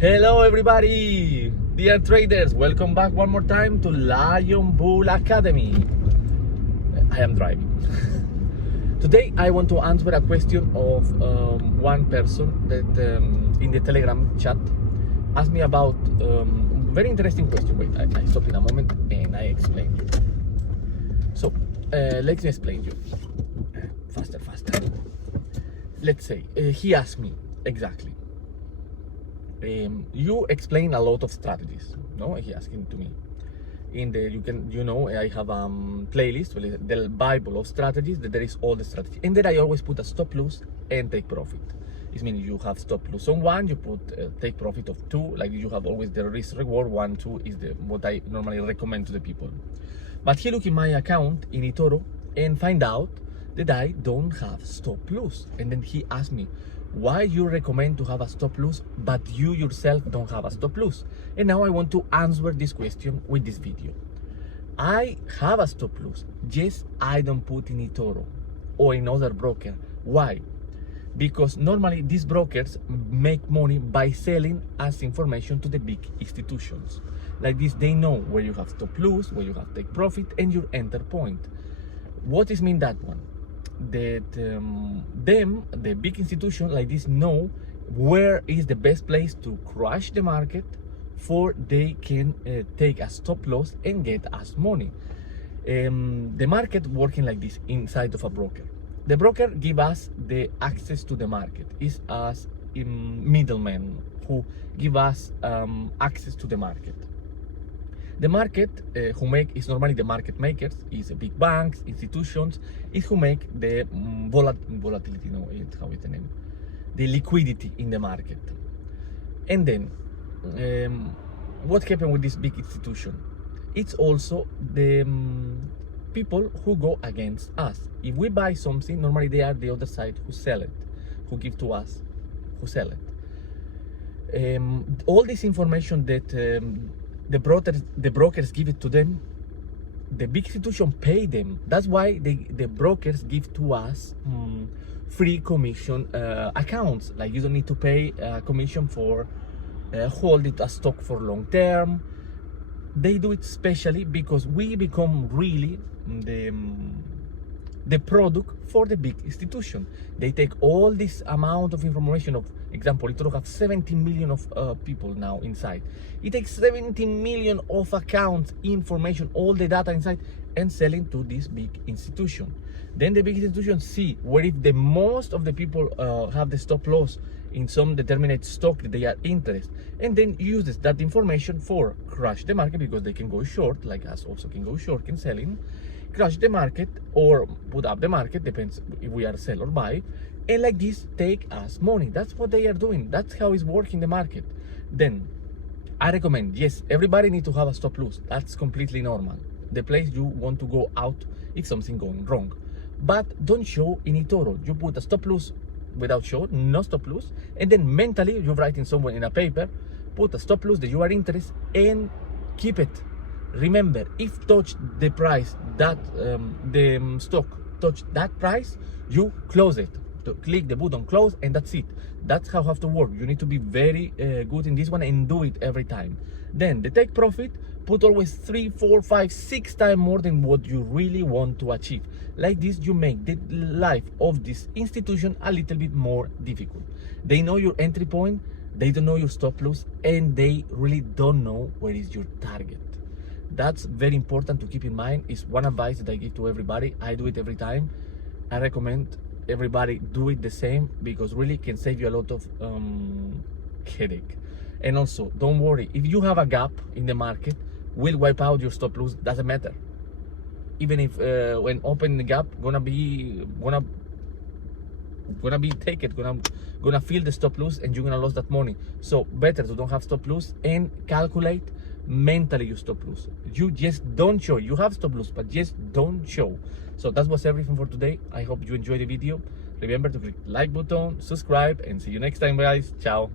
Hello everybody, dear traders, welcome back one more time to Lion Bull Academy. I am driving. Today I want to answer a question of one person that in the Telegram chat asked me about very interesting question. Wait, I stop in a moment and I explain you. So let me explain you. Faster. Let's say he asked me exactly. You explain a lot of strategies, no? He asking to me. In the I have a playlist, the Bible of strategies. That there is all the strategy, and then I always put a stop loss and take profit. It means you have stop loss on one, you put take profit of two. Like you have always the risk reward 1, 2 is what I normally recommend to the people. But he look in my account in Etoro and find out that I don't have stop loss, and then he asked me, why you recommend to have a stop loss but you yourself don't have a stop loss? And now I want to answer this question with this video. I have a stop loss, yes, I don't put in Etoro or in other broker. Why? Because normally these brokers make money by selling us information to the big institutions. Like this, they know where you have stop loss, where you have take profit, and your enter point. What is mean that one? That the big institution like this know where is the best place to crash the market for they can take a stop loss and get us money. The market working like this inside of a broker. The broker give us the access to the market. Is as middlemen who give us access to the market. The market who make is normally the market makers, is big banks, institutions, is who make the volatility, no, how is the name? The liquidity in the market. And then, what happened with this big institution? It's also the people who go against us. If we buy something, normally they are the other side who sell it, who give to us, who sell it. All this information that the brokers give it to them, the big institution pay them. That's why the brokers give to us free commission accounts. Like you don't need to pay a commission for holding a stock for long term. They do it specially because we become really the product for the big institution. They take all this amount of information of example, Etoro have 17 million of people now inside. It takes 17 million of accounts, information, all the data inside, and selling to this big institution. Then the big institution see where if the most of the people have the stop loss in some determined stock that they are interested, and then uses that information for crash the market, because they can go short, like us also can go short in selling, crash the market or put up the market, depends if we are sell or buy, and like this take us money. That's what they are doing. That's how it's working the market. Then I recommend, yes, everybody need to have a stop loss. That's completely normal. The place you want to go out if something going wrong. But don't show in Etoro. You put a stop loss without show, no stop loss, and then mentally you write in somewhere in a paper, put a stop loss that you are interested and keep it. Remember, if touch the price that the stock touch that price, you close it. To click the button close, and that's it. That's how you have to work. You need to be very good in this one and do it every time. Then the take profit, put always 3, 4, 5, 6 times more than what you really want to achieve. Like this, you make the life of this institution a little bit more difficult. They know your entry point, they don't know your stop loss, and they really don't know where is your target. That's very important to keep in mind. Is one advice that I give to everybody. I do it every time. I recommend everybody do it the same, because really can save you a lot of headache. And also, don't worry, if you have a gap in the market, will wipe out your stop loss, doesn't matter. Even if when open the gap, gonna be take it, gonna feel the stop loss, and you're gonna lose that money. So better to don't have stop loss and calculate mentally your stop loss. You just don't show. You have stop loss, but just don't show. So that was everything for today. I hope you enjoyed the video. Remember to click like button, subscribe, and see you next time, guys. Ciao.